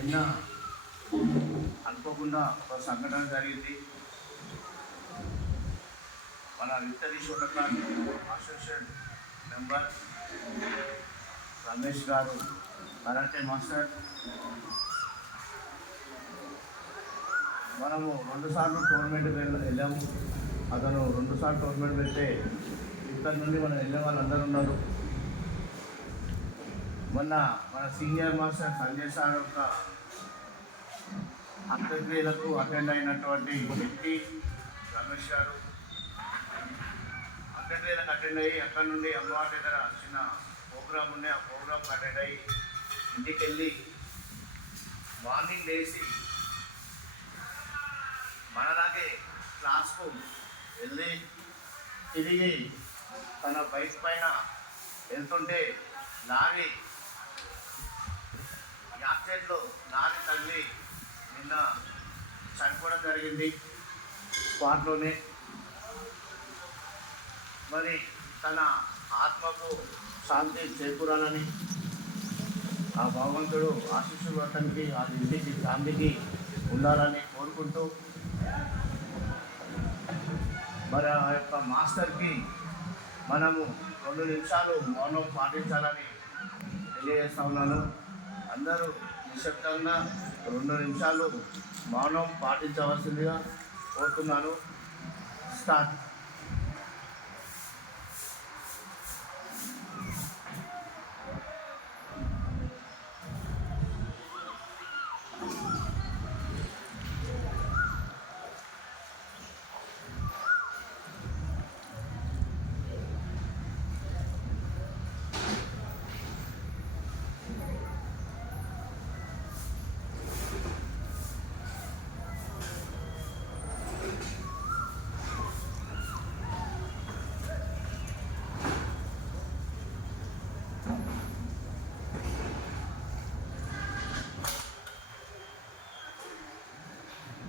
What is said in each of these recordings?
నిన్న అనుకోకుండా ఒక సంఘటన జరిగింది. మన విక్టరీ షోటకాన్ అసోసియేషన్ మెంబర్ రమేష్ గారు కరాటే మాస్టర్. మనము 2 సార్లు టోర్నమెంట్ వెళ్ళాము. అతను 2 సార్లు టోర్నమెంట్ వెళ్తే ఇక్కడ నుండి మనం వెళ్ళే వాళ్ళందరూ ఉన్నారు. మొన్న మన సీనియర్ మాస్టర్ సంజయ్ సార్ యొక్క అంత్యక్రియలకు అటెండ్ అయినటువంటి వ్యక్తి రమేష్ గారు. అంత్యక్రియలకు అటెండ్ అయ్యి అక్కడ నుండి అమ్మవారి దగ్గర చిన్న ప్రోగ్రామ్ ఉండే, ఆ ప్రోగ్రామ్కి అటెండ్ అయ్యి ఇంటికి వెళ్ళి మార్నింగ్ లేచి మనలాగే క్లాస్కు వెళ్ళి తిరిగి తన బైక్ పైన వెళ్తుంటే లారీ యాక్సిడెంట్లో లారీ తగిలి నిన్న చనిపోవడం జరిగింది స్పాట్లోనే. మరి తన ఆత్మకు శాంతి చేకూరాలని ఆ భగవంతుడు ఆశీస్సులు అతనికి ఆ ఇంటికి ఫ్యామిలీకి ఉండాలని కోరుకుంటూ, మరి ఆ యొక్క మాస్టర్కి మనము 2 నిమిషాలు మౌనం పాటించాలని తెలియజేస్తా ఉన్నాను. అందరూ నిశ్శబ్దంగా 2 నిమిషాలు మౌనం పాటించవలసిందిగా కోరుతున్నాను. స్టార్ట్.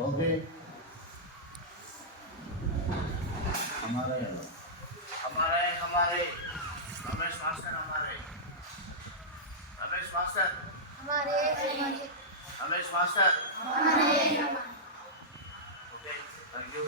ओके, हमारे Ramesh master, Ramesh master, Ramesh master, okay, thank you.